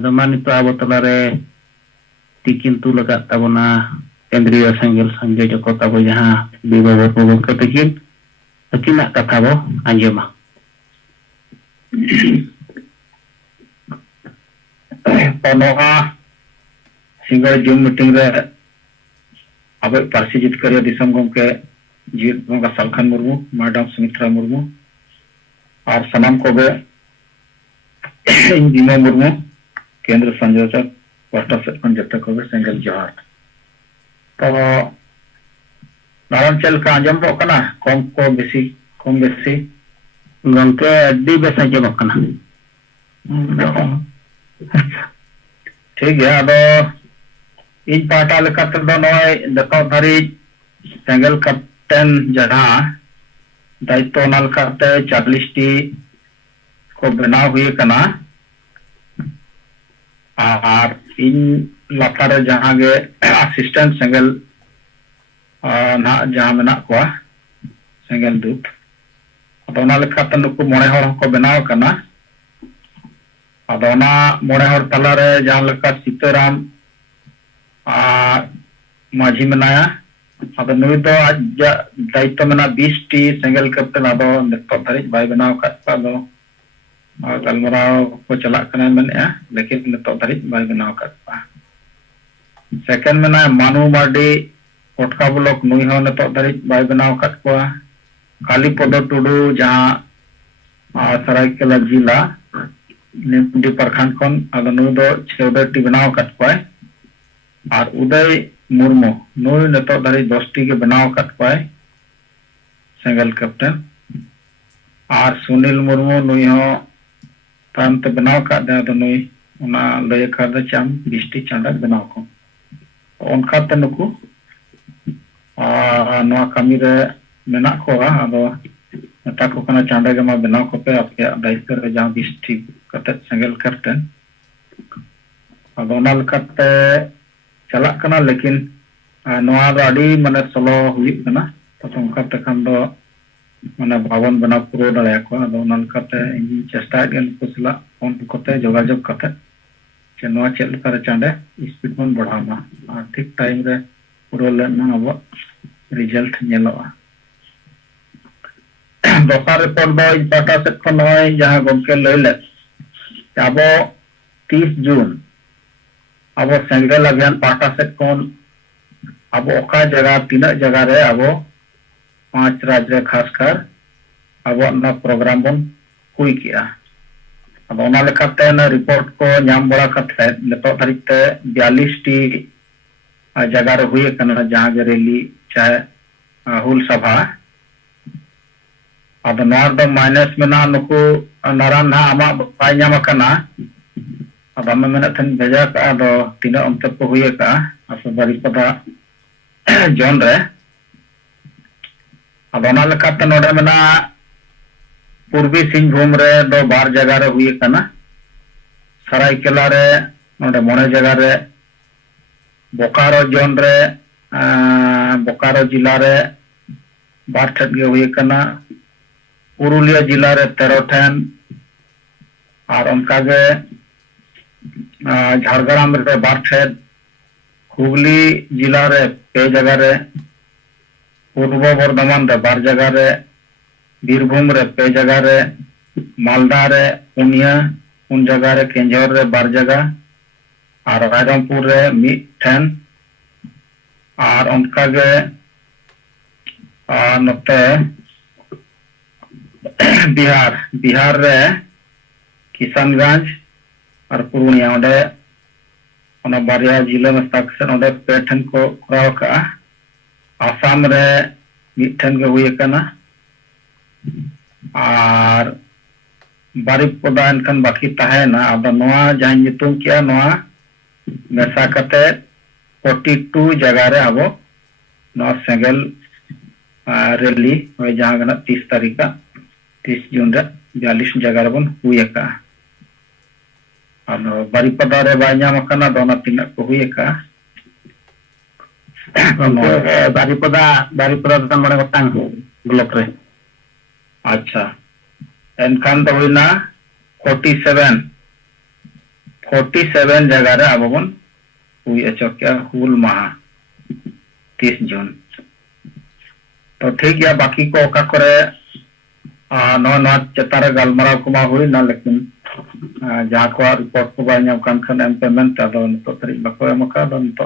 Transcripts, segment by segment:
Zaman itu abo talare tikin tu lagat tabona kendriya sanggil sanjay joko tabo jaha bibawa pogong ketikin nak kata bo anjema. Panoa single Zoom meeting re abe parsi jit karya disam gomke jit gomka Salkhan Murmu, Madam Sumitra Murmu, और सनाम को बे engineer Murmu केंद्र संयोजक वास्ता section जत्ता को बे single जोहार तो नारायण का आंजम बो कना कम बेसी गंके अड्डी बेस आंजम कना ठीक है अब इन पाटा लेकाते दो नय दतो धरी सिंगल कैप्टन जहां दायित्व नालकाते 40 टी को बनाव हुए कना और इन लातारे जहां गे असिस्टेंट सिंगल ना जहां मेना को सिंगल दूत अदोना लेकाते नुकु मोणे हर को बनाव कना अदोना मोणे हर तलारे जहां लेका सीताराम माझी मनाया अब नुई दो आज दायित्व मेना 20 टी सिंगल कैप्टन अब नितो धरी बाय बनाव का दो गलमराव को चला कना मेने लेकिन नितो धरी बाय बनाव का सेकंड मेना मानु मार्डी कोटका ब्लॉक नुई हो नितो धरी बाय बनाव का काली पद टुडू जहां सरायकेला जिला निमडी प्रखंड खन अब नुई दो 14 टी बनाव का और उदय मुर्मू नुई नितो धरी 10 टी के बनाव का सिंगल कैप्टन और सुनील मुर्मू नुई हो तांत बनाव का दे तो नुई उना लय का दे चाम 20 टी चांदा बनाव को उनका तनुकु नोआ कमी रे मेना को आदो नता को कना चांदा के मा बनाव को पे आपके दायित्व रे जहां 20 टी कते सिंगल कैप्टन अदोना लकते चला कना लेकिन नोआ राडी माने सलो हुई कना तो उनका तखन दो माने भवन बना पूरा दया को अदोना लकते इन चेष्टा गेन कुसला फोन कोते जोगाजोग कते जे नोआ चेल कर चांदे स्पीड मन बढ़ामा ठीक टाइम रे पूरा लेना अब रिजल्ट नेलोआ दोसर रिपोर्ट दो इन पाटा से खन होय जहां गमके लैले अब 30 जून अब सिंगल अभियान पाटा से कौन अब ओका जगह 3 जगह रे अब 5 राज्य खासकर अब ना प्रोग्राम बन हुई किया अब ओना लेकाते ना रिपोर्ट को नाम बड़ा कथे नितो तारीखते 42 टी जगह रे हुई कना जहां गे रैली चाहे हुल सभा अब नोर दो माइनस में नुकु नारायण ना आमा बाय नाम कना अब आम मेना थन भेजा का दो तीन अंतर को हुए का असो बारीपदा जोन रे अब ओना लेकाते नोडे मेना पूर्वी सिंहभूम रे दो 12 जगह रे हुए कना सरायकेला रे नोडे 9 जगह रे बोकारो जोन रे बोकारो जिला रे 12 ठन गे हुए कना पुरुलिया जिला रे 13 ठन और उनका गे झारग्राम रे 12 ठन हुगली जिला रे 6 जगह रे पूर्व बर्धमान रे 12 जगह रे बीरभूम रे 6 जगह रे मालदा रे 9 जगह रे केंझर रे 12 जगह और रायरंगपुर रे 1 ठन और उनका गे नते बिहार रे किशनगंज और पूर्णिया ओडे ओना बारिया जिला में सक्सेन ओडे 6 ठन को कराव का आसाम रे 1 ठन के हुए कना और बारिपदा इनकन बाकी ताहे ना अब नोआ जहां नितुम किया नोआ मेसा कते 42 जगह रे अब नोआ सिंगल रैली होय जहां गना 30 तारीख का 30 जून रे 42 जगह रे बन हुए का और बारिपदा रे बायनाम कना दोना तीन को हुए का बारिपदा तो मोड़े गोटांग ब्लॉक रे अच्छा एनखान तो हुईना 47 47 जगह रे अब बन हुई अचोक हुल महा 30 जून तो ठीक गया बाकी को ओका करे नवा चेतारे गलमाराव को मा हुई ना लेकिन जहाँ को रिपोर्ट को बाय नाम कान खान एम पेमेंट अदो नितो तरी बको एम का अदो नितो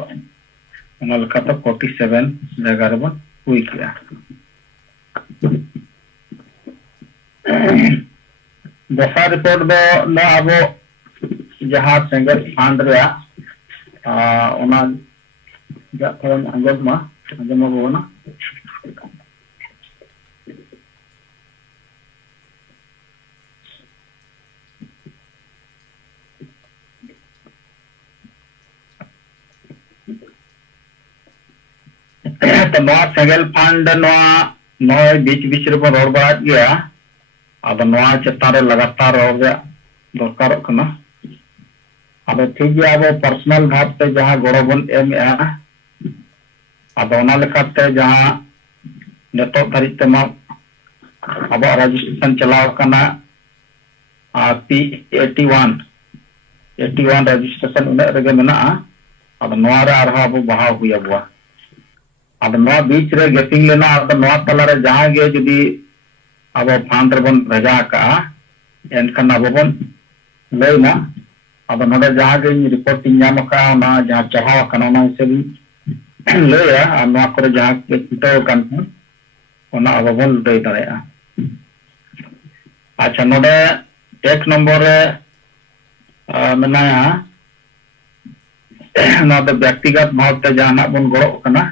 ओना लका तो 47 जगह रे बन हुई किया दसा रिपोर्ट दो न अब जहाँ सेंगल फांड रे ओना जा थोड़ा अंजम बोना तो नवा सेंगल फंड नवा बीच बीच रे बन रोड बड़ा गया अब नवा चेतान रे लगातार रोड रे दरकार कना अब ठीक गया अब पर्सनल भाव से जहाँ गड़ो बन एम अब ओना लेकाते जहाँ नेतो धरी तेमा अब रजिस्ट्रेशन चलाव कना P81 रजिस्ट्रेशन उन्हें रगे मेना अब नवा रे आरहा अब बहाव हुई अबवा अब नवा बीच रे गेटिंग लेना अब नवा तला रे जहाँ गे जुदी अब फांड रे बन भेजा का एनखान अब बन लेना अब नोडे जहाँ गे रिपोर्ट नाम का ना जहाँ चढ़ाव कना ना हिसाब लेया और नवा करे जहाँ के चितो कान ओना अब बन लई दाड़ेया अच्छा नोडे एक नंबर रे मेनाया ना तो व्यक्तिगत भाव ते जहाँ बन गड़ो कना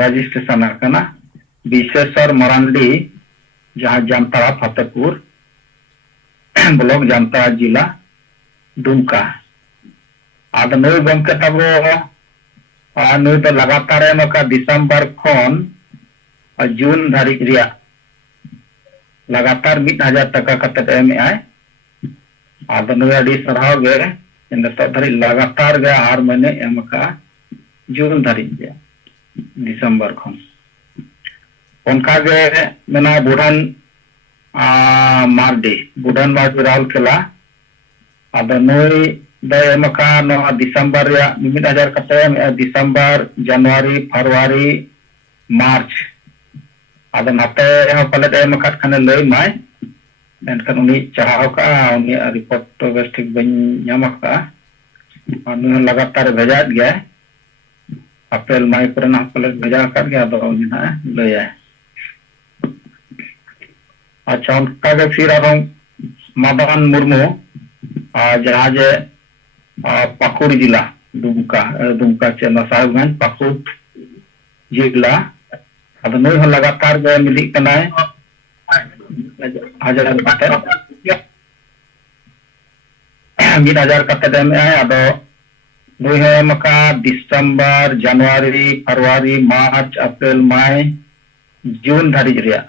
रजिस्ट्रेशन करना विशेषर मरांडी जहाँ जामताड़ा फतेहपुर ब्लॉक जामताड़ा जिला दुमका आद नई गमके तब नई तो लगातार मका दिसंबर खन जून धारिक रिया लगातार 1000 टका कते एम आय आद नई अडी सरहाव गे नितो धारि लगातार गे हर महीने एम का जून धारिक गया दिसंबर खन उनका गे मेना बुढ़ान मार्डी राहुल केला अब नई दमका दिसंबर 1000 कते दिसंबर जनवरी फरवरी मार्च अब नाते पले एम खाने लई माय एनखान उनी चाहाव का उनी रिपोर्ट तो बेस ठीक बन नाम का उनी लगातार भेजा गया अपेल माई करना पले भेजा कर गया तो उनी ना लया अच्छा उनका के फिर अब मदन मुर्मू जहाँ जे पाकुड़ जिला दुमका चेना साहिबगंज पाकुड़ जिला अब नई हो लगातार गे मिली कनाय 1000 कते एम आय अब नई हो एम का दिसंबर जनवरी फरवरी मार्च अप्रैल मई जून धारिज रिया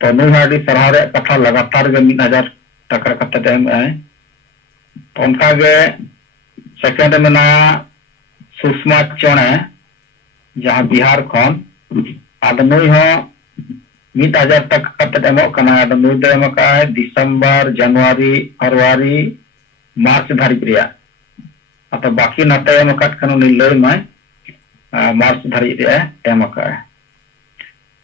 तो नई हो सरहाव रे कथा लगातार गे 1000 टका कते एम आय तो उनका गे सेकेंड मेना सुषमा चौणे जहाँ बिहार खन अब नई हो 1000 टका कते एमो कना अब नई दो एम का दिसंबर जनवरी फरवरी मार्च धारिज रिया अब बाकी नाते एम का खन उनी लई माय मार्च धारिज रे एम का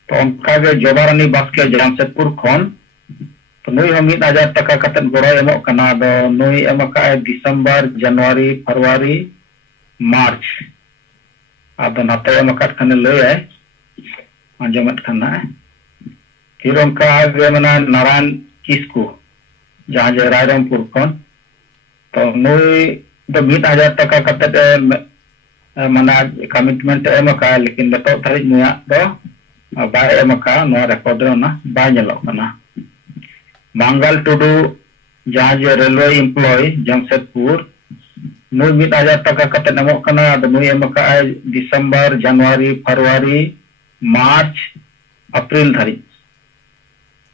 तो उनका गे जोबारानी बास्के जमशेदपुर खन तो नई हो 1000 टका कते गड़ो एमो कना दो नई एम का दिसंबर जनवरी फरवरी मार्च अब नाते एम का खने लई आंजमत खाना फिर उनका गे मना नारायण किस्कू जहाँ जे रायरंगपुर खन तो नई तो 1000 टका कते मना कमिटमेंट एम का लेकिन नितो धारिज नुया दो बाय एम का नो रिकॉर्ड रे ना बाय नेलो कना मंगल टुडू जहाँ जे रेलवे एम्प्लॉय जमशेदपुर नई 1000 टका कते एमो कना नई एम का दिसंबर जनवरी फरवरी मार्च अप्रैल धारिज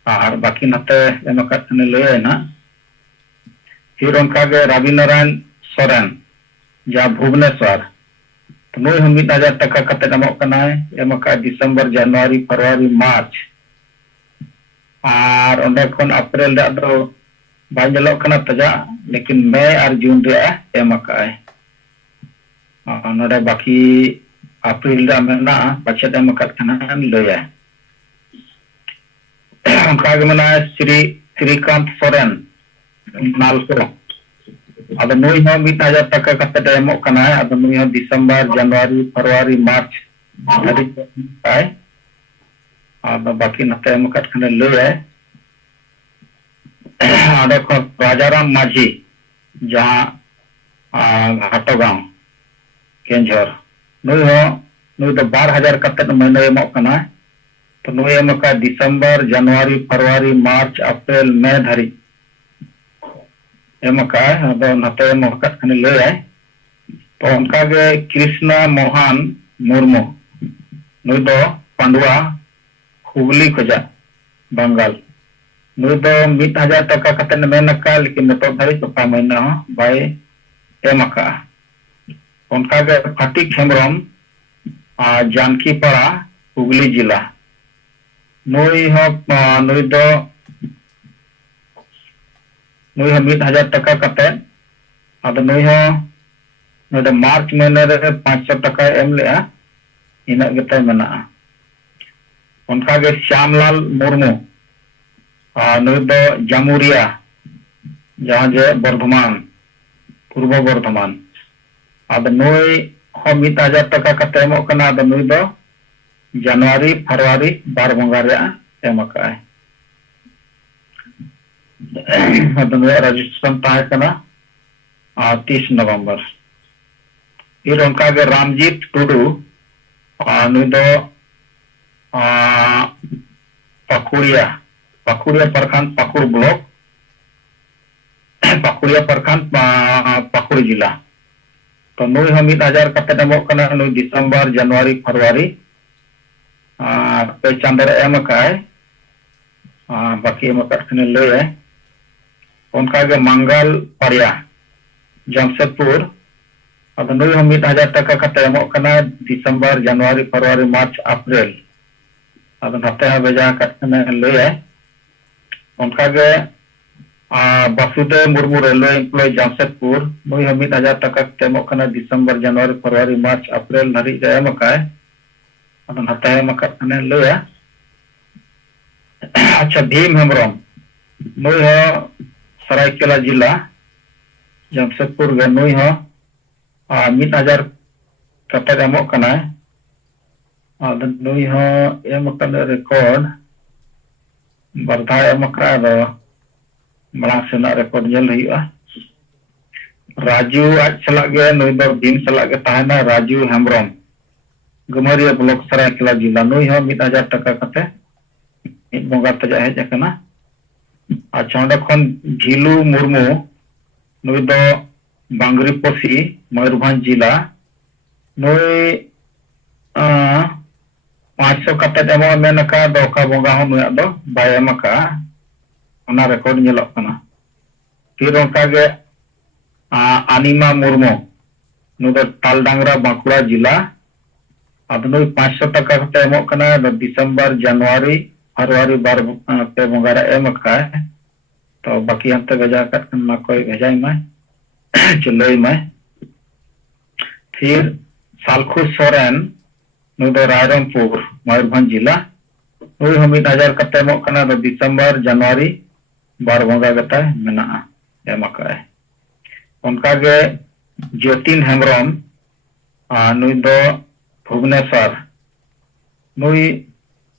और बाकी नाते एम का लय ना फिर उनका गे रवि नारायण सोरेन जहाँ भुवनेश्वर तो नई हो 1000 टका कते एमो कना एम का दिसंबर जनवरी फरवरी मार्च और ओंडे खन अप्रैल दो बाय जलोक कना तजा लेकिन मई और जून रे एम अकाय नोडे बाकी अप्रैल रा मेना पछेद एम अकत कना लया उनका के मना श्रीकांत सोरेन नालको अब नुई हो 1000 टका कते एमो कना अब नुई हो दिसंबर जनवरी फरवरी मार्च आदि आय अब बाकी नते एम अकत कना लया आदे को राजाराम माझी जहां घाटोगांव केंझर नुई तो 12,000 कते महीना एमो कना तो नुई एम का दिसंबर जनवरी फरवरी मार्च अप्रैल मई धरी एम का अब नते एम कत कने ले तो उनका के कृष्णा मोहन मुर्मू नुई तो पांडुआ हुगली खजा बंगाल नुई तो 1,000 टका कते मेनका लेकिन नतो धरी तो का महीना बाय एम का उनका के फटिक हेम्ब्रम जानकी पाड़ा हुगली जिला नुई हो 1,000 टका कते अब नुई हो मार्च महीने रे 500 टका एम ले इना गते मेना उनका के श्यामलाल मुर्मू नुई तो जामुरिया जहां जे बर्धमान पूर्व बर्धमान अब नुई हो 1,000 टका कते एमो कना अब नुई तो जनवरी फरवरी 12 बंगा रे एम अकाय अब नुई रजिस्ट्रेशन ताहे कना 30 नवंबर फिर उनका के रामजीत टुडू नुई तो पकुड़िया प्रखंड पाकुड़ ब्लॉक पाकुड़िया प्रखंड पाकुड़ जिला तो नुई हो 1,000 कते एमो कना नुई दिसंबर जनवरी फरवरी पे चांदर एम अकाय बाकी एम अकत कने ले उनका के मंगल परिया जमशेदपुर अब नुई हो 1,000 टका कते एमो कना दिसंबर जनवरी फरवरी मार्च अप्रैल अब नते भेजा कत कने ले उनका के वसुदेव मुर्मू रेलवे एम्प्लॉय जमशेदपुर नुई हो 1,000 टका कते एमो कना दिसंबर जनवरी फरवरी मार्च अप्रैल धरी एम अकाय अब नते एम अकत कने ले अच्छा भीम हेम्ब्रम नुई हो सरायकेला जिला जमशेदपुर गे नुई हो 1,000 कते एमो कना अब नुई हो एम कने रिकॉर्ड बरधा एम का बड़ा सेना रिकॉर्ड जल हुआ राजू आज चला गया नुई दो भीम चला गया ताहना राजू हेम्ब्रम गमरिया ब्लॉक सरायकेला जिला नुई हो 1,000 टका कते इन बंगा तजा हेज कना अच्छा ओंडे खन झिलू मुर्मू नुई दो बांगरीपोसी मयूरभंज जिला नुई 500 कते एमो मेनका दोका बंगा हो नुई दो बाय एम का ओना रिकॉर्ड नेलोक कना फिर उनका के अनिमा मुर्मू नुई दो तालडांगरा बांकुड़ा जिला अब नुई 500 टका कते एमो कना दिसंबर जनवरी फरवरी 12 पे बंगा रे एम का तो बाकी हमते भेजा कत कना कोई भेजाई मैं चलई मैं फिर सालखु सोरेन नुई दो रायरंगपुर मयूरभंज जिला नुई हो 1,000 कते एमो कना दिसंबर जनवरी 12 बंगा गता मेना एम का उनका के ज्योतिन हेम्ब्रम नुई दो भुवनेश्वर नुई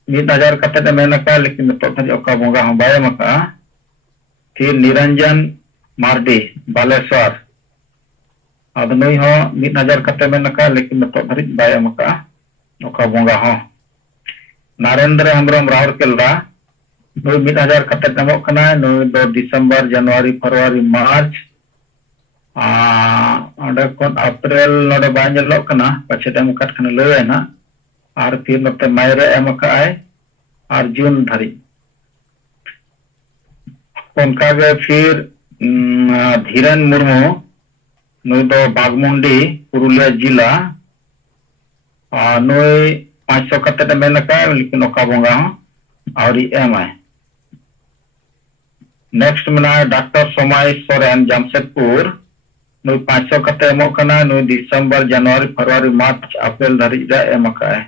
1,000 कते मेनका लेकिन तो ओका बंगा हो बाय एम का फिर निरंजन मार्डी बालेश्वर अब नुई हो 1,000 कते मेनका लेकिन तो धरी बाय एम का ओका बंगा हो नरेंद्र हेम्ब्रम राउरकेला नुई 1,000 कते एमो कना नुई दो दिसंबर जनवरी फरवरी मार्च ओंडे कोन अप्रैल नोडे बाय जलोक कना पछे एम कत कने ले ना और फिर नते मई रे एम का और जून धरी उनका के फिर धीरेन मुर्मू नुई दो बागमुंडी पुरुलिया जिला नुई 500 कते मेनका लेकिन ओका बंगा हो और एम नेक्स्ट मेना डॉक्टर सोमाय सोरेन जमशेदपुर नुई 500 कते एमोग कना नुई दिसंबर जनवरी फरवरी मार्च अप्रैल धरिज रे एम अकाय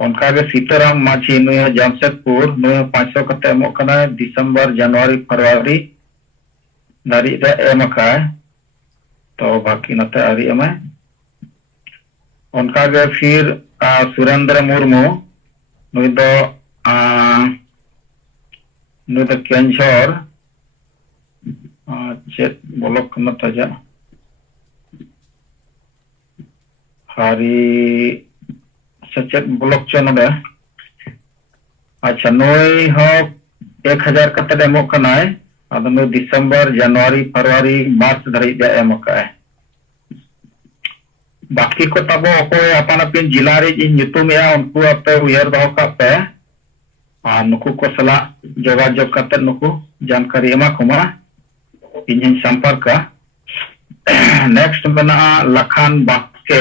उनका के सीताराम माझी नुई जमशेदपुर नुई 500 कते एमोग कना दिसंबर जनवरी फरवरी धरिज रे एम अकाय तो बाकी नते आरी एम उनका के फिर सुरेंद्र मुर्मू नुई दो केंझर चेत ब्लॉक नताजा हारी सचेत ब्लॉक चनदे अच्छा नोई हो 1000 कते एमो कनाय आदो नो दिसंबर जनवरी फरवरी मार्च धरि दे एम काय बाकी को तबो अकोय अपन अपन जिला रे इन nyutum या उनको अपे उयर दो का पे नुकु को सला जोगाजोग कते नुकु जानकारी एमा कुमा इन संपर्क नेक्स्ट बना लखान बास्के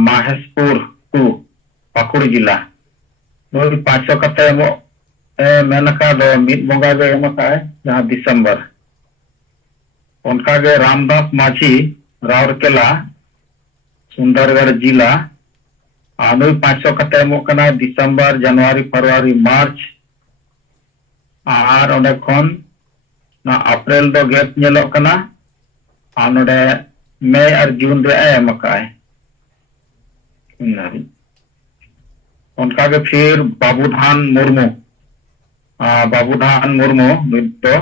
माहेशपुर 2 पाकुड़ जिला 500 कते एमो मेनका दो मिद बोंगा गे एमका जहां दिसंबर उनका गे रामदास माझी राउरकेला सुंदरगढ़ जिला 500 कते एमो कना दिसंबर जनवरी फरवरी मार्च और ओंडे खन ना अप्रैल दो गेप नेलो कना नोडे मई और जून रे एम काय उनका के फिर बाबूधान मुर्मू तो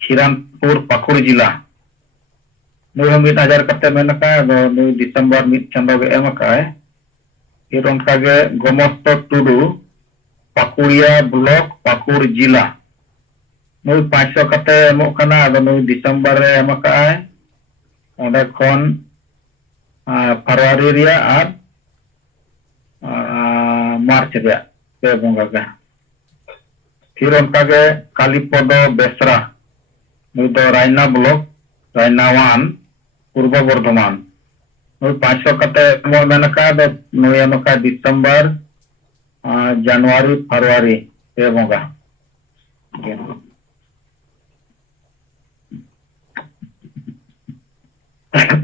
श्रीरामपुर पाकुड़ जिला नुई 1000 कते मेनका नुई दिसंबर मिद चंदो गे एम काय फिर उनका के गोमस्त टुडू पाकुड़िया ब्लॉक पाकुड़ जिला नुई 500 कते एमो कना नुई दिसंबर रे एम काय ओंडे खन फरवरी रिया और मार्च रिया पे बोंगा गे फिर उनका के कालीपदो बेसरा नुई दो रायना ब्लॉक रायना 1 पूर्व बर्धमान नुई 500 कते एमो मेनका नुई एमका दिसंबर जनवरी फरवरी पे बोंगा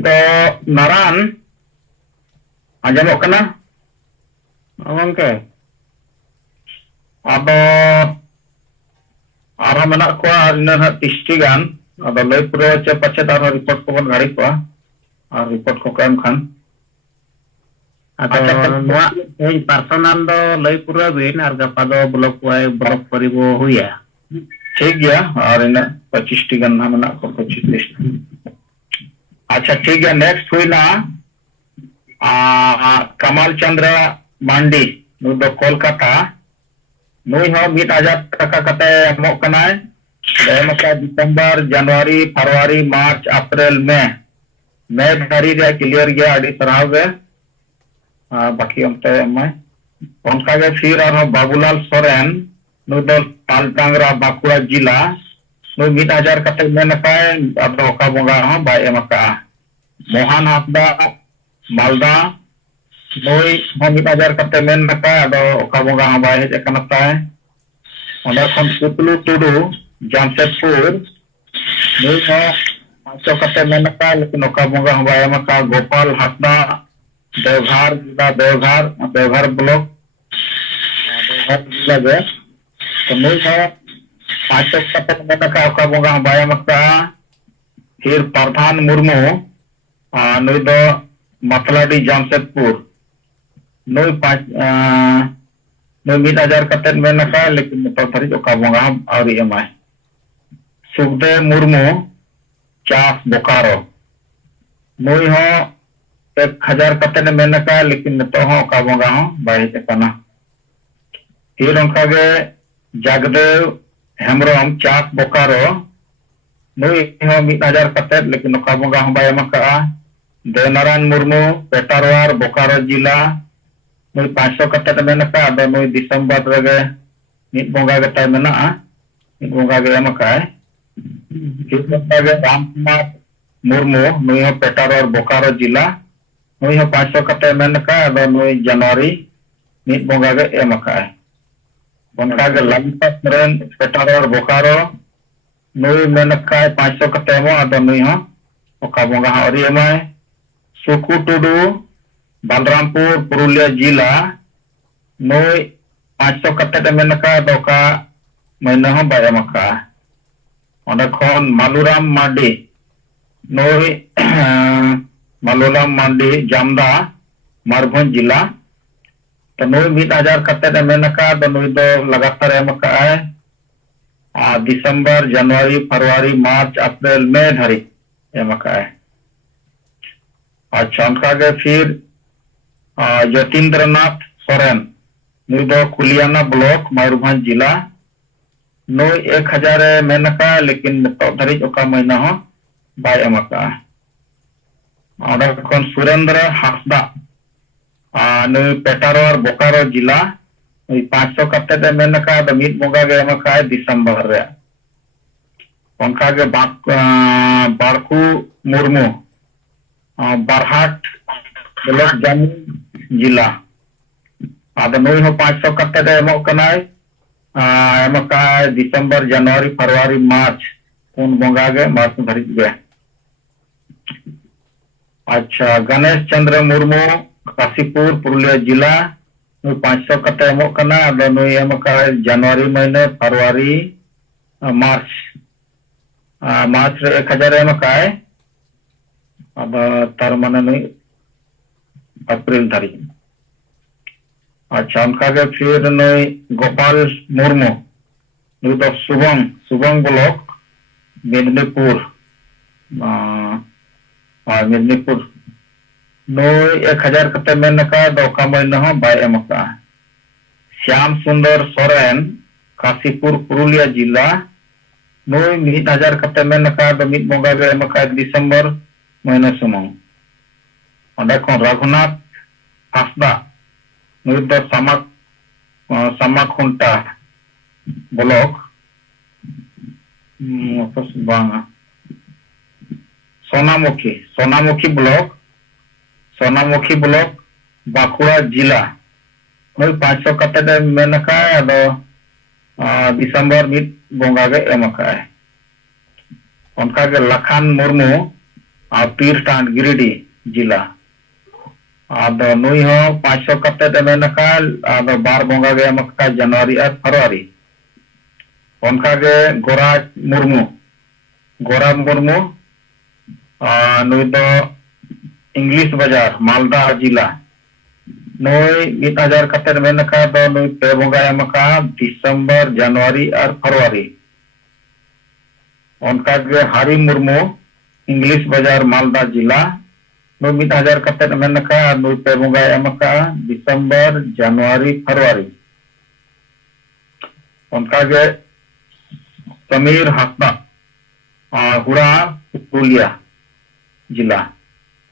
तो नारायण आजमो कना गंके अब आरो मेना को इना 30 गान अब लय पुरो चे पछे तारो रिपोर्ट को बन गाड़ी को और रिपोर्ट को काम खान आदो नोआ ए पर्सनल दो लय पुरो बिन और गपा दो ब्लॉक वाई ब्लॉक परिबो हुया ठीक गया और इना 25 गान ना मेना को 25 अच्छा ठीक है नेक्स्ट हुई ना कमल चंद्र मांडी नु दो कोलकाता नुई हो 1000 टका कते एमो कनाय एमका दिसंबर जनवरी फरवरी मार्च अप्रैल मई धरी रे क्लियर गया अड़ी सराव गे बाकी हमते मैं उनका के फिर और बाबूलाल सोरेन नु दो तालटांगरा बाकुड़ा जिला नु 1000 कते मेनका अब ओका बोंगा हो बाय एमका मोहन हासदा मालदा नुई हो 1000 कते मेनका अब ओका बोंगा हो बाय हे कनता है ओंडे खन पुतलू टुडू जमशेदपुर नुई हो 500 कते मेनका लेकिन ओका बोंगा हो बाय एमका गोपाल हासदा देवघर जिला देवघर ब्लॉक देवघर जिला गे तो नुई हो 500 कते मेनका ओका बोंगा हो बाय एमका फिर प्रधान मुर्मू नुई दो मतलाडी जमशेदपुर नुई 1000 कते मेनका लेकिन तो धरी ओका बोंगा और एमआई सुखदेव मुर्मू चास बोकारो नुई हो 1000 कते मेनका लेकिन तो हो ओका बोंगा बाय कना फिर उनका के जगदेव हेमरम चास बोकारो नुई हो 1000 कते लेकिन ओका बोंगा बाय एमका देवनारायण मुर्मू पेटारवार बोकारो जिला नुई 500 कते मेनका अब नुई दिसंबर रे मिद बोंगा गता मेना मिद बोंगा गे एमका फिर रामकुमार मुर्मू नुई हो पेटारवार बोकारो जिला नुई हो 500 कते मेनका अब नुई जनवरी मिद बोंगा गे एमका उनका के लंका सोरेन पेटारोर बोकारो नुई मेनका 500 कते एमो आदो नुई हो ओका बोंगा हरी एमाय सुकु टुडू बलरामपुर पुरुलिया जिला नुई 500 कते मेनका दोका महीना हो बायमका ओंडे खन मालुराम मांडी नुई मालुराम मांडी जामदा मयूरभंज जिला तो नुई 1000 कते मेनका तो नुई दो लगातार एमका है दिसंबर जनवरी फरवरी मार्च अप्रैल मई धरी एमका है। अच्छा उनका के फिर जतीन्द्रनाथ सोरेन नुई दो कुलियाना ब्लॉक मयूरभंज जिला नुई 1000 मेनका लेकिन धरी ओका महीना हो बाय एमका ओंडे खन सुरेंद्र हांसदा नुई पेटारोर बोकारो जिला 500 कते मेनका तो मिट बोंगा गे एमका दिसंबर रे उनका के बारकू मुर्मू बारहाट ब्लॉक जामुन जिला आदो नुई हो 500 कते एमका दिसंबर जनवरी फरवरी मार्च उन बोंगा गे मार्च धरी गे। अच्छा गणेश चंद्र मुर्मू काशीपुर पुरुलिया जिला 500 कते आदो नुई एमका जनवरी महीने फरवरी मार्च मार्च रे 1000 एमका आदो तार माने नुई अप्रैल धरी। अच्छा उनका के फिर नुई गोपाल मुर्मू नुई तो सुबंग ब्लॉक मेदिनीपुर मेदिनीपुर नुई 1000 कते मेनका दोका महीना हो बाय एमका। श्याम सुंदर सोरेन काशीपुर पुरुलिया जिला नुई 1000 कते मेनका दो मिट बोंगा गे एमका दिसंबर महीना सुमंग ओंडे खन रघुनाथ हांसदा नुई दो समाखुंटा ब्लॉक सोनामुखी ब्लॉक बांकुड़ा जिला नुई 500 कते मेनका आदो दिसंबर मिट बोंगा गे एमका उनका के लखान मुर्मू पीरटांड गिरिडीह जिला आदो नुई हो 500 कते मेनका आदो बार बोंगा गे एमका जनवरी और फरवरी उनका के गोराज मुर्मू नुई दो इंग्लिश बाजार मालदा जिला नुई 1000 कते मेनका दो नुई पे बोंगा एमका दिसंबर जनवरी और फरवरी उनका के हरी मुर्मू इंग्लिश बाजार मालदा जिला नुई 1000 कते मेनका नुई पे बोंगा एमका दिसंबर जनवरी फरवरी उनका के समीर हांसदा हुड़ा पुरुलिया जिला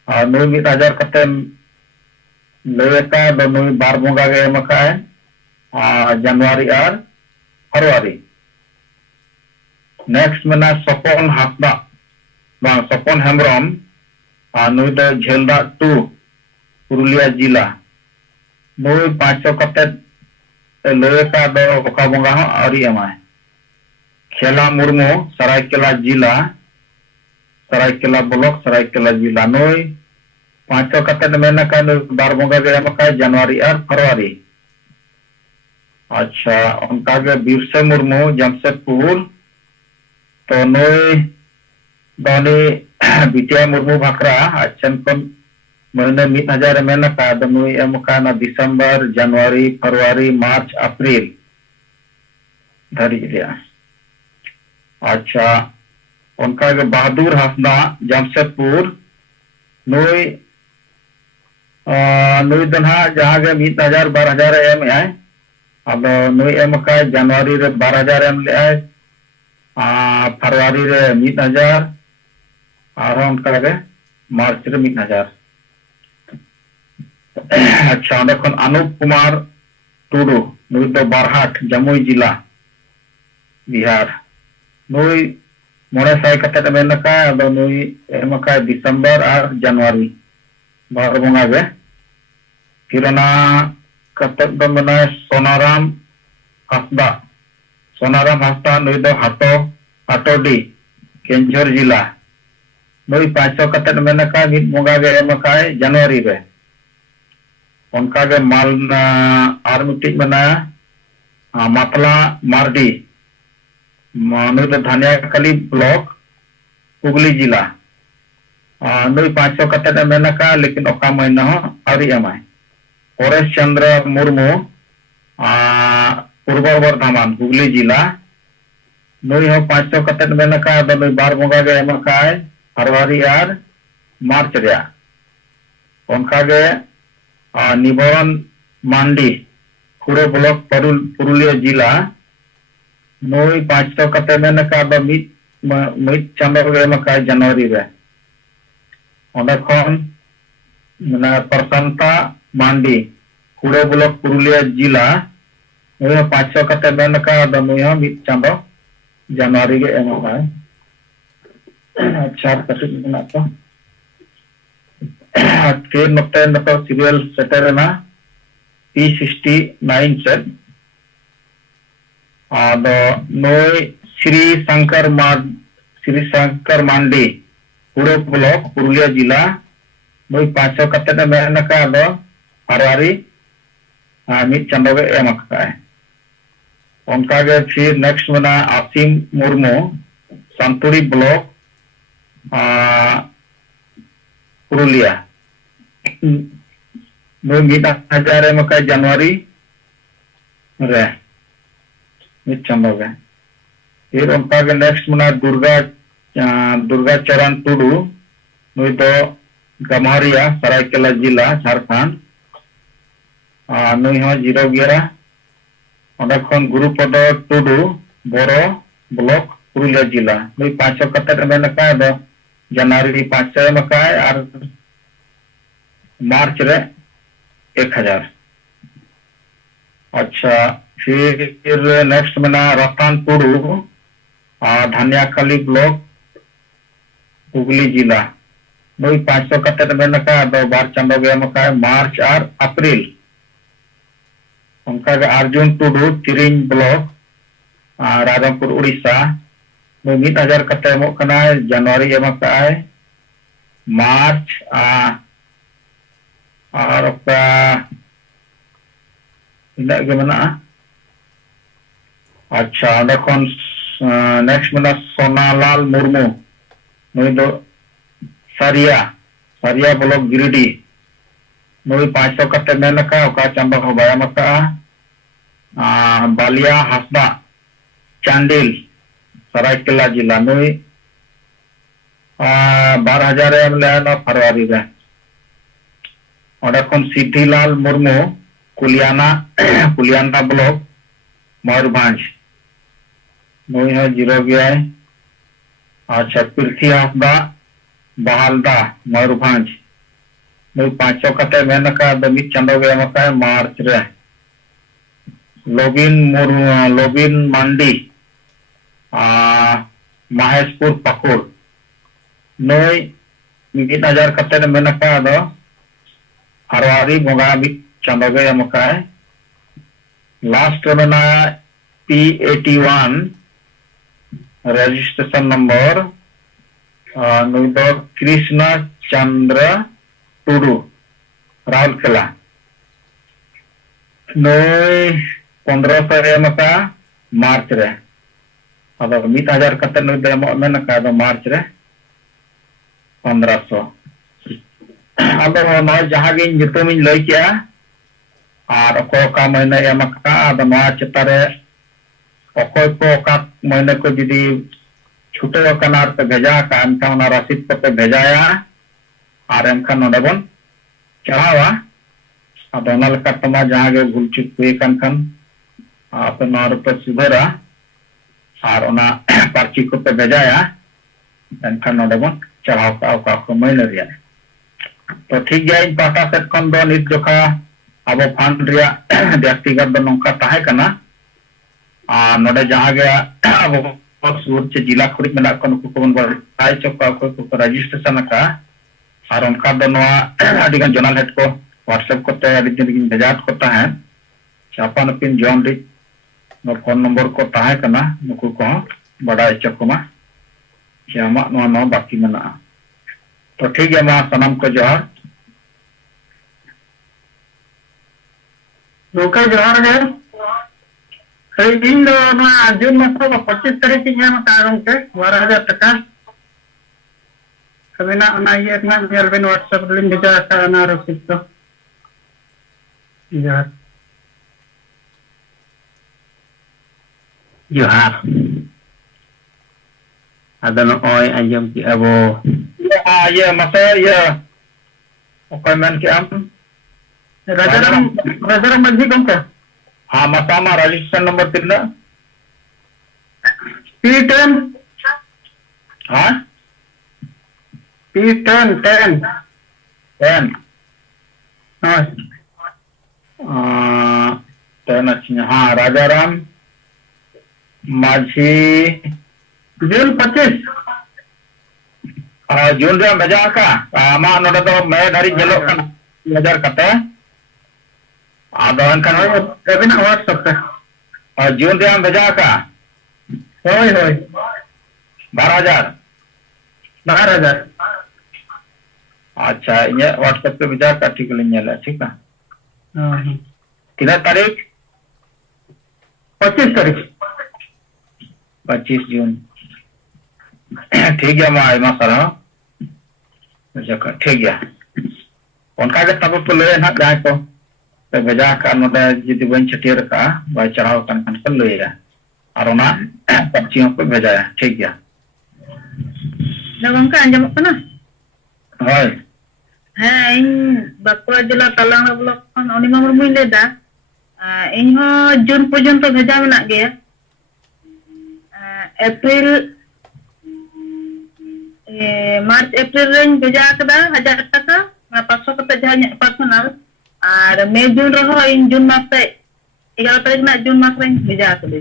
नुई 1000 कते लेका दो नुई बार बोंगा गे एमका जनवरी और फरवरी। नेक्स्ट मेना सपन हांसदा सपन हेम्ब्रम नुई दो झेलदा 2 पुरुलिया जिला नुई 500 कते लेका दो ओका बोंगा हो आरी एमाय। खेला मुर्मू सरायकेला जिला सरायकेला ब्लॉक सरायकेला जिला नुई 500 कते मेनका बार बोंगा गे एमका जनवरी और फरवरी। अच्छा उनका के बिरसे मुर्मू जमशेदपुर तो नुई दानी बिटिया मुर्मू भाकरा अच्छन को महीने 1000 मेनका तो नुई एमका ना दिसंबर जनवरी फरवरी मार्च अप्रैल धरी रिया। अच्छा उनका के बहादुर हांसदा जमशेदपुर नुई दना जहाँ के 1000-12,000 एम अब नुई एमका जनवरी रे 12,000 एम ले फरवरी रे 1000 और उनका के मार्च रे 1000। अच्छा उन्हें खन अनूप कुमार टुडू नुई दो बारहाट जमुई जिला बिहार नुई 900 कते मेनका अब नुई एमका दिसंबर और जनवरी बार बोंगा गे। फिर कते दो मेना सोनाराम हासदा सोनाराम हासदा नुई दो हाटोडी केंझर जिला नुई 500 कते मेना का मिट बोंगा गे एम का जनवरी रे उनका गे माल आर मिटिक मेना मातला मार्डी नुई दो धानियाखाली ब्लॉक हुगली जिला नुई 500 कते मेना का लेकिन ओका महीना हो आरी एमाय परेश चंद्र मुर्मू पूर्व बर्धमान हुगली जिला नुई हो 500 कते मेना का नुई बार बोंगा गे एम का फरवरी और मार्च रे उनका गे निबरन मांडी खुड़े ब्लॉक पुरुलिया जिला नुई 500 कते मेना का मिट चांदो गे एम का जनवरी रे ओंडे खन मना प्रशांता मांडी खुड़े ब्लॉक पुरुलिया जिला नुई 500 कते मेना का नुई हो मिट चांदो जनवरी गे एम का अच्छा कटिक मेना तो फिर नोटे नतो सीरियल सेटरना P69 सेट आदो नोय श्री शंकर मांडी पुरे ब्लॉक पुरुलिया जिला नोय 500 कते मेना का दो फरवरी मिट चांदो गे एम का उनका गे फिर नेक्स्ट मेना आसिम मुर्मू संतुरी ब्लॉक पुरुलिया नुई 1000 एम का जनवरी रे मिट चांदो गे फिर उनका गे नेक्स्ट मना दुर्गा चरण टुडू नुई दो गम्हरिया सरायकेला जिला झारखंड नुई हो 011 ओंडे खन गुरुपद टुडू बोरो ब्लॉक पुरुलिया जिला नुई 500 कते मेना का दो जनवरी 500 एम का और मार्च रे 1000 अच्छा फिर नेक्स्ट मेना रतन टुडू धानियाखाली ब्लॉक हुगली जिला नुई 500 कते मेना का दो बार चांदो गे एम का मार्च और अप्रैल उनका अर्जुन टुडू तिरिंग ब्लॉक राजापुर उड़ीसा नुई 1000 कते जनवरी एम का मार्च और इन मेना अच्छा खन नेक्स्ट मेना सोनालाल मुर्मू नुई दो सरिया ब्लॉक गिरिडी नुई 500 कते मेना का ओका चांदो हो एम का बालिया हासदा चांडिल सरायकेला जिला नुई 12,000 एम लेना फरवरी रे ओंडे खन सिद्धिलाल मुर्मू कुलियाना ब्लॉक मयूरभंज नुई हो 011 अच्छा पृथ्वी हासदा बहालदा मयूरभंज नुई 500 कते मेना का मिट चांदो गे एम का मार्च रे लोबिन मांडी महेशपुर पाकुड़ नुई 1000 कते मेना का दो फरवरी बोंगा मिट चांदो गे एम का लास्ट मेना P81 रजिस्ट्रेशन नंबर नुई दो कृष्ण चंद्र टुडू राउरकेला नुई 1500 एम का मार्च रे अब 1000 कते नुई मेना का दो मार्च रे 1500 अब नॉय जहां गे नितुम इन लई किया और अको का महीना एम का अब नॉय चतारे अकोय को का महीने को जुदी छुटे कनार पे भेजा का एमका ना रसीद पे भेजाया और एमका नोडे बन चढ़ावा अब ओना लका तमा जहां गे भूल चुक हुई कन आप ना रुपए सुधरा और ओना पर्ची को पे भेजाया एमका नोडे बन चढ़ाव का को महीने रिया तो ठीक गया इन पाटा सेट खन दो नित जोखा अब फंड रिया व्यक्तिगत दो नोंका ताहे कना नोडे जहां गया अब सूर चे जिला खुरी में को नुकु को बन बाय चोका को रजिस्ट्रेशन का और उनका दो नोआ अडिगन जनरल हेड को व्हाट्सएप को ते अडिगन भेजात कोता है चापा नपिन जॉन रि फोन नंबर को ताहे कना नुकु को बड़ा चकमा आमा नो बाकी मना तो ठीक है मा सनम को जोहार रोका जोहार है इन जून मास 25 तारीख के 12,000 टका अबिना ये व्हाट्सएप लिंक भेजा रसीद तो जोहार जोहार ada noy anjam ki abo ya masa ya appointment ki am Rajaram Majhi Gomka हाँ मसा मा रजिस्ट्रेशन नंबर कितना P10 हाँ P10 10 हाँ 10 अच्छा हाँ राजाराम माझी जून 25 जून रे भेजा का आमा नोडे तो मैं धारी जेलो कना 2000 कते आदो अनकन अबिना व्हाट्सएप पे जून रे भेजा का होय 12,000 अच्छा ये व्हाट्सएप पे भेजा का ठीक ले ठीक है कितना तारीख 25 तारीख 25 जून ठीक है मा आयमा सारा जका ठीक है उनका के तब तो ले ना गाय को तो भेजा का नोडे जदी बन छटियर का बाय चढ़ाव कन कन ले या और ओना पर्चियों को भेजा ठीक है नगम का अंजम कना होय हाँ इन बाकुड़ा जिला तलांग ब्लॉक खन अनिमा मुर्मु लेदा इन हो जून पर्यंत भेजा मेना गया अप्रैल मार्च अप्रैल रेंज भेजा कदा 1000 टका 500 कते जहां पर्सनल और मई जून रहो इन जून मास 11 तारीख ना जून मास रेंज भेजा कदे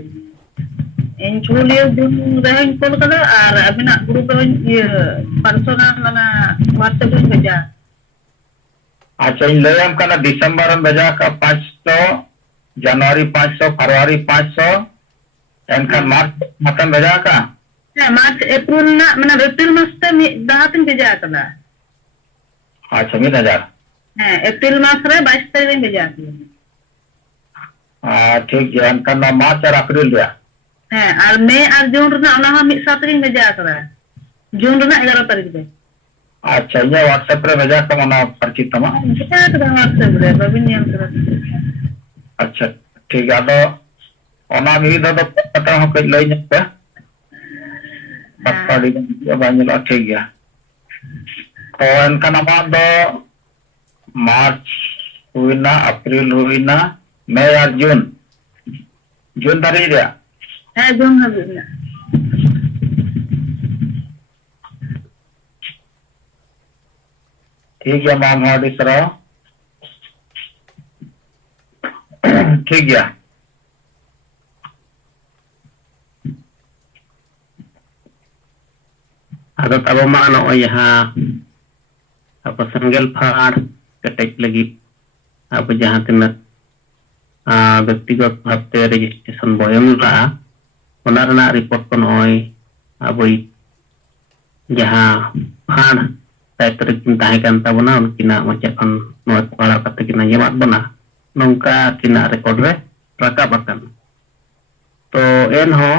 इन छुलियो जून रेंज कोल कदा और अबिना ग्रुप रेंज ये पर्सनल ना व्हाट्सएप रेंज भेजा अच्छा इन ले हम कना दिसंबर में भेजा का 500 जनवरी 500 फरवरी 500 एनका मार्च मतन भेजा का मार्च अप्रैल ना माने अप्रैल मास ते दाहतिन भेजा कदा अच्छा 1000 हां अप्रैल मास रे 22 तारीख भेजा ठीक है एनका ना मार्च और अप्रैल रे हां और मई और जून रे ना हम 1 तारीख भेजा कदा जून रे 11 तारीख रे अच्छा ये व्हाट्सएप रे भेजा का मना पर्ची तमा भेजा कदा व्हाट्सएप रे बबिन नियम कर अच्छा ठीक है तो ओना मी दो पता हो कई लई पे पक्का दी बांजला ठीक है तो इनका नाम दो मार्च हुईना अप्रैल हुईना मई और जून तारीख रे हां जून हबना ठीक है माम हाडी सरा ठीक है ada tabo mana o yaha apa single fund ketek lagi apa jahan tinat व्यक्तिगत भावते रजिस्ट्रेशन बयम ला ओना रना रिपोर्ट को नय अबई जहां फंड ताइतर किन ताहे kan tabona unkina macam kan noy pala kata kina yemat bana nongka kina record re rakab akan to enho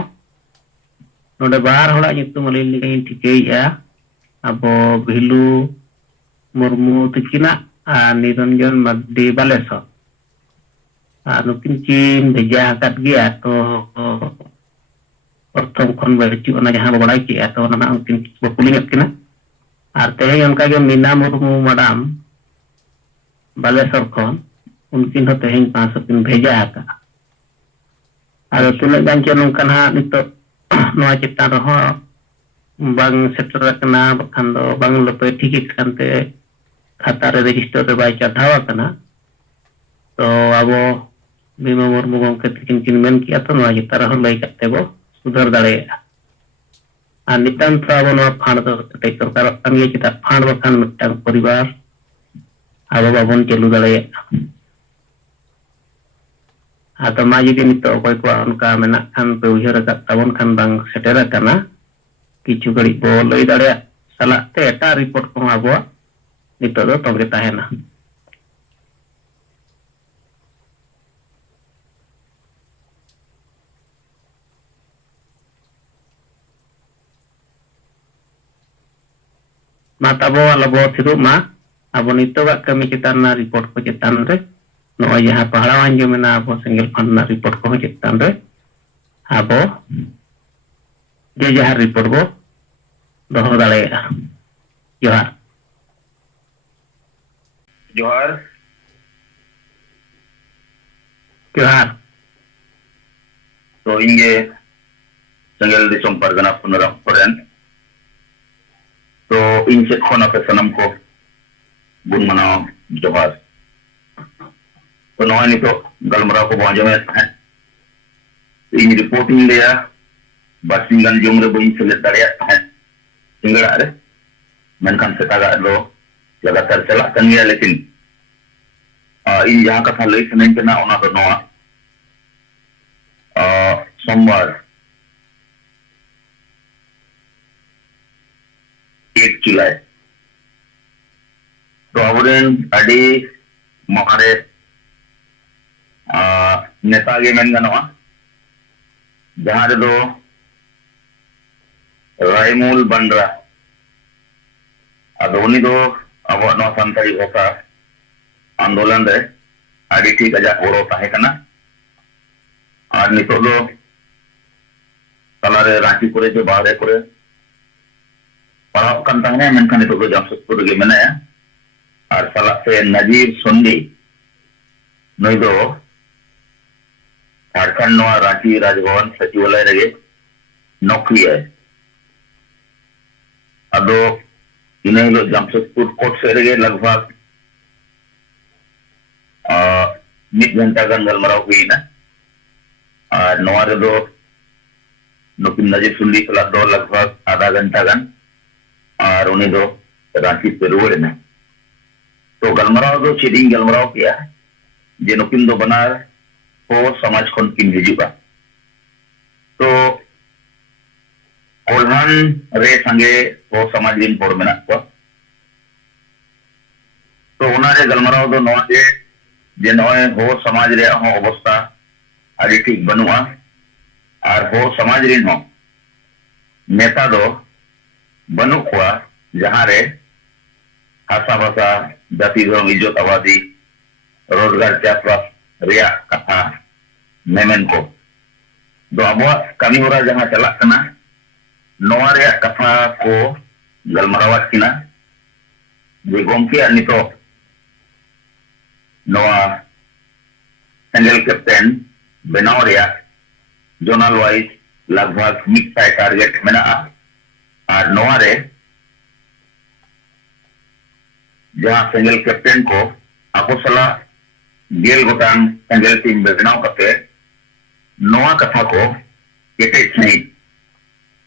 नोडे bar हड़ा nyutum alili tikei ya abo Bhilu Murmu tikina Niranjan Maddi Baleso nukin cin beja kat gia to प्रथम खन बच्ची ओना जहां बड़ाई की तो ओना उनकिन बकुलिंग किना आरते है उनका के मीना मुर्मू मैडम बालेश्वर खन उनकिन होते हैं 500 किन भेजा का आरो तुले गांचे नोंकन हा नितो नोआ चित्तान रहो बांग सेक्टर कना बखान दो बांग लपे ठीक कानते खाता रे रजिस्टर रे बाय चढ़ावा कना तो अबो बीमा मुर्मू गंके तिकिन किन मेन किया तो नोआ चित्ता रहो लई करते बो सुधर दाड़े आ नितान तो नोआ फांड दो कते सरकार अंगे चिता फांड बखान मिटांग परिवार आबो बाबन चलु दाड़े Atau maju di nito koy ko onka menak kan pe ujar kat tabon kan bang setera kana kicu gari bo loi dare salah te eta report ko abo nito do tongre tahena. Mata bo labo thiru ma abo nito gak kami kita na report ko cetan re no ya pahlawan jo mena abo single fund na report ko cetan re abo dia jahar report bo doho dale johar जोहार johar तो इंगे संगल दिसोम परगना पुनरम परेन तो इनसे खोना पे सनम को बुन मनाओ जोहार तो नौनी तो गलमरा को बांझो में है इन रिपोर्टिंग लिया बसिंगन जुमरे बुइन से लेतारिया है सिंगड़ा रे मनकन से तागा लो लगातार चला तंगिया लेकिन इन जहाँ का था लई सनें के ना उना तो नौआ सोमवार 1 जुलाई तो अवरेन अडी मारे नेता के मेन गनवा जहाँ रे दो रायमूल बंड्रा अब उन्हीं दो अब नौ संतारी होता आंदोलन रे अडी ठीक अजा ओरो ताहे कना और नितो दो तलारे रांची करे जो बाहर करे पढ़ाओ करता है मेनखान नितो दो जामशेदपुर के मेना है और साला से नजीर सुंदी नई दो झारखंड नवा रांची राजभवन सचिवालय रे नौकरी है अदो इन्हें लो जामशेदपुर कोर्ट से रे लगभग 1 घंटा गन गलमराव हुई ना और नवा रे दो नुकिन नजीर सुंदी सला दो लगभग आधा घंटा गन और उन्हें दो रांची पे रुवड़ ने तो गलमराव दो चिडिंग गलमराव किया जे नुकिन दो बना हो समाज खन किन हिजुगा तो कोल्हान रे संगे हो समाज दिन पोर मेना को तो उनारे गलमराव दो नवा जे नय हो समाज रे हो अवस्था आदि ठीक बनुआ और हो समाज रे हो नेता दो बनु को जहां रे हासा भाषा जाति धर्म इज्जत आबादी रोजगार चासबास रिया कथा मेमेन को दो अब कमी होरा जहां चला कना नवा रे कथा को गलमरावात किना जे गोमके नितो नवा सिंगल कैप्टन बनाव रिया जोनल वाइज लगभग मिक्स टारगेट मेना और नवा रे जहां सिंगल कैप्टन को आपो सला गेल गोटान सिंगल टीम बनाव करते नवा कथा को केटेज नहीं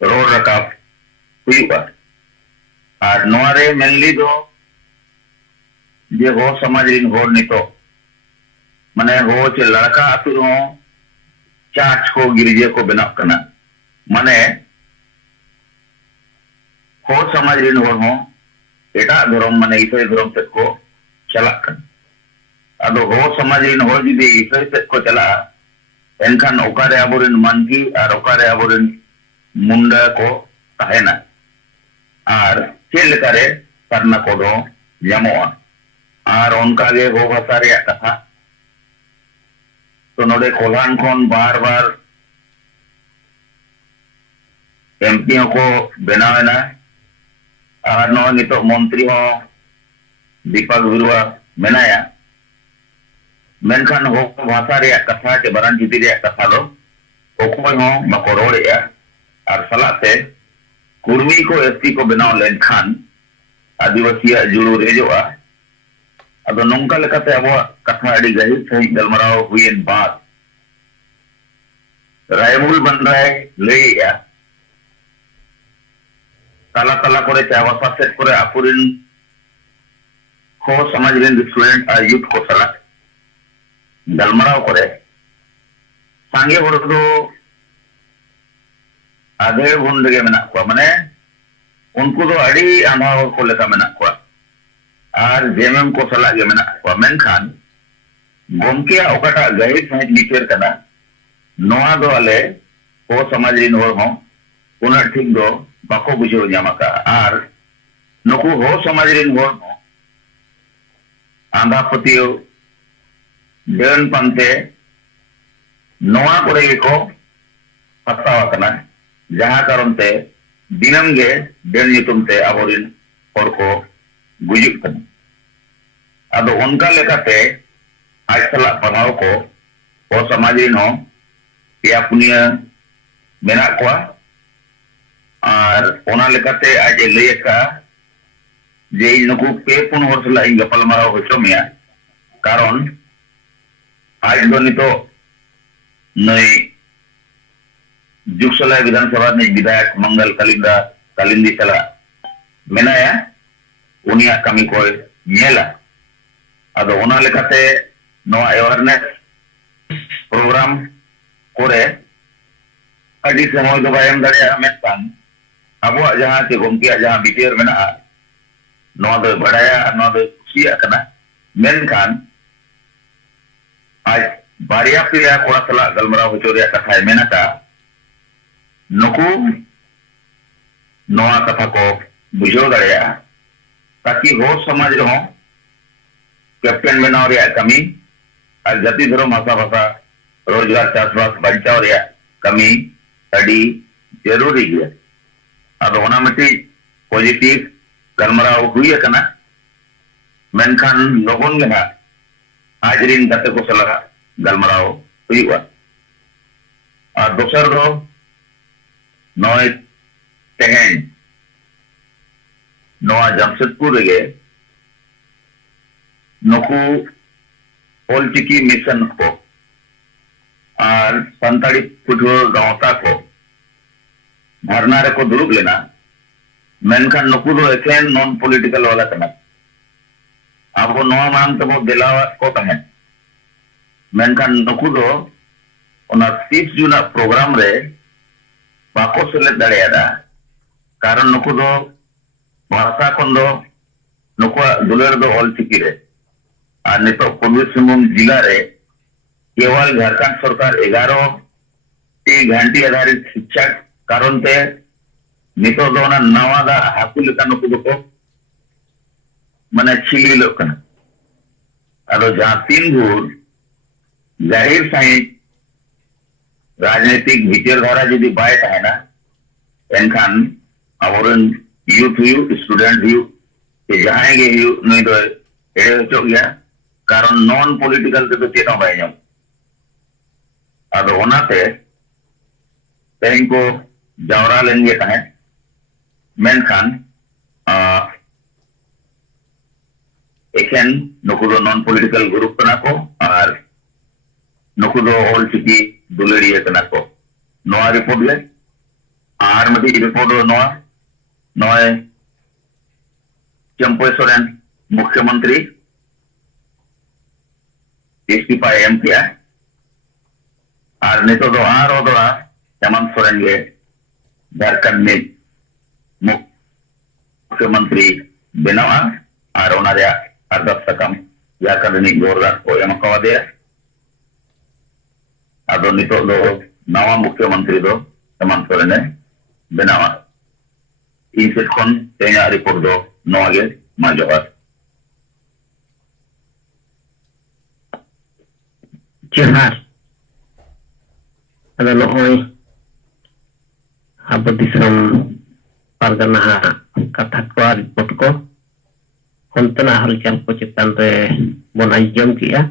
रोड रकाब हुआ और नवा रे मेनली दो जे हो समाज इन हो नितो माने हो चे लड़का आतुर हो चार्ज को गिरिजे को बनाव करना माने हो समाज इन हो एटा धर्म माने ईसाई धर्म तक को चला कर अदो हो समाज इन हो जुदी ईसाई तक को चला एनखान ओकारे आबोरिन मानकी और ओकारे आबोरिन मुंडा को ताहेना और चेल करे करना को दो जमोआ और उनका गे हो भाषा रे कथा तो नोडे कोल्हान खोन बार बार एमपीओ को बनावेना और नो नितो मंत्री हो दीपक बिरुआ मेनाया मेनखान हो भाषा रे कथा के बरान जीती रे कथा दो ओकोय हो बको रोड़ेया और सलाते कुर्मी को एसटी को बनाव लेनखान आदिवासी जुड़ू रेजोआ अदो नोंका लेकाते अब कथा अड़ी गहिर सही गलमराव हुईन बात रायमूल बंद्राय लेया ताला ताला करे चावासा सेट करे आपुरिन हो समाज रेन स्टूडेंट और यूथ को सला गलमराव करे सांगे हर दो आधे बुन लगे मेना को माने उनको दो अड़ी आंधा हर को लेका मेना को आर जेएमएम को सलाह गे मेना को मेनखान गोमके ओकाटा गहिर सहित विचार कना नोआ दो आले को समाज रिन हर हो उना ठीक दो बाको बुझो जामाका आर नुकु हो समाज रिन हर हो आंधा पतियो डेन पंते नोआ करे को हत्तावा कना जहां कारण ते दिनम गे डेन युतुम ते आबोरिन हर को गुजुक कना अदो उनका लेकाते आज सला पढ़ाओ को ओ समाज रिन हो पेया पुनिया मेना को और ओना लेकाते आज लय का जे नुकु पे पुन हर सला इन गपल माराव होचो मिया कारण आज दो नितो नई जुगसला विधानसभा ने विधायक मंगल कालिंदी सला मेनाया उनिया कमी को नेला अदो ओना लेकाते नोआ अवेयरनेस प्रोग्राम कोरे अड़ी समय दो बायम दाड़िया मेनखान अबो जहां के गोमके जहां बिटेर मेना नोआ दो बड़ाया नोआ दो खुशिया कना मेनखान आज बारिया पिया कोड़ा सला गलमरा होचोरिया कथा मेनाका नुकु नोआ कथा को बुझो दाड़िया ताकि हो समाज रहो कैप्टन बनाव रे कमी और जाति धर्म भाषा भाषा रोजगार चाषबास बचाव रे कमी अड़ी जरूरी है अब होना मिट्टी पॉजिटिव गलमराव हुई है कना मेनखान लोगों के ना हाजरीन कते को सलाह गलमराव हुई हुआ और दोसर दो नोए तेहन नोआ जमशेदपुर गे नुकु ऑलचिकी मिशन को और संताड़ी पुठुआ गांवता को धरना रे को दुरुब लेना मेनखान नुकु दो एकेन नॉन पॉलिटिकल वाला कना अब नोआ मांग तबो दिलावा को तहें मेनखान नुकु दो ओना 30 जुना प्रोग्राम रे बाको सेलेक्ट दाड़ियादा कारण नुकु दो भाषा खन दो नुकु दुलेर दो ऑलचिकी रे और नितो पूर्वी सिंहभूम जिला रे केवल झारखंड सरकार 11 घंटी आधारित शिक्षा कारण ते नितो दो ना नवा दा हाकु लेका नुकु दो को माने छिली लोकन अदो जहां 3 भूर जाहिर सहित राजनीतिक विचारधारा यदि बाय तहना एनखान अवरन यूथ स्टूडेंट के जहां गे नई दो एड़े होचो गया कारण नॉन पॉलिटिकल ते तो चेता बाय जाम अदो ओनाते तेन को जावरा लेंगे तहे मेनखान एकेन नुकु दो नॉन पॉलिटिकल ग्रुप कना को और नुकु दो ऑलचिकी दुलेरिया कना को नोआ रिपोर्ट ले आर मती रिपोर्ट दो नोआ चंपे सोरेन मुख्यमंत्री इस्तीफा एम किया और नितो दो आर ओदोड़ा हेमंत सोरेन गे झारखंड में मुख्यमंत्री बनावा और ओना रे अर्दफ सकम झारखंड जोरदार को एम कवा दे अदो नितो दो नवा मुख्यमंत्री दो हेमंत सोरेन ने बनावा इन सेट खन तेना रिपोर्ट दो नोआ गे मा जोहार जोहार अदो नोय अब दिसम पारगना कथा को रिपोर्ट को हंतना हलचल को चितान रे बन आंजम किया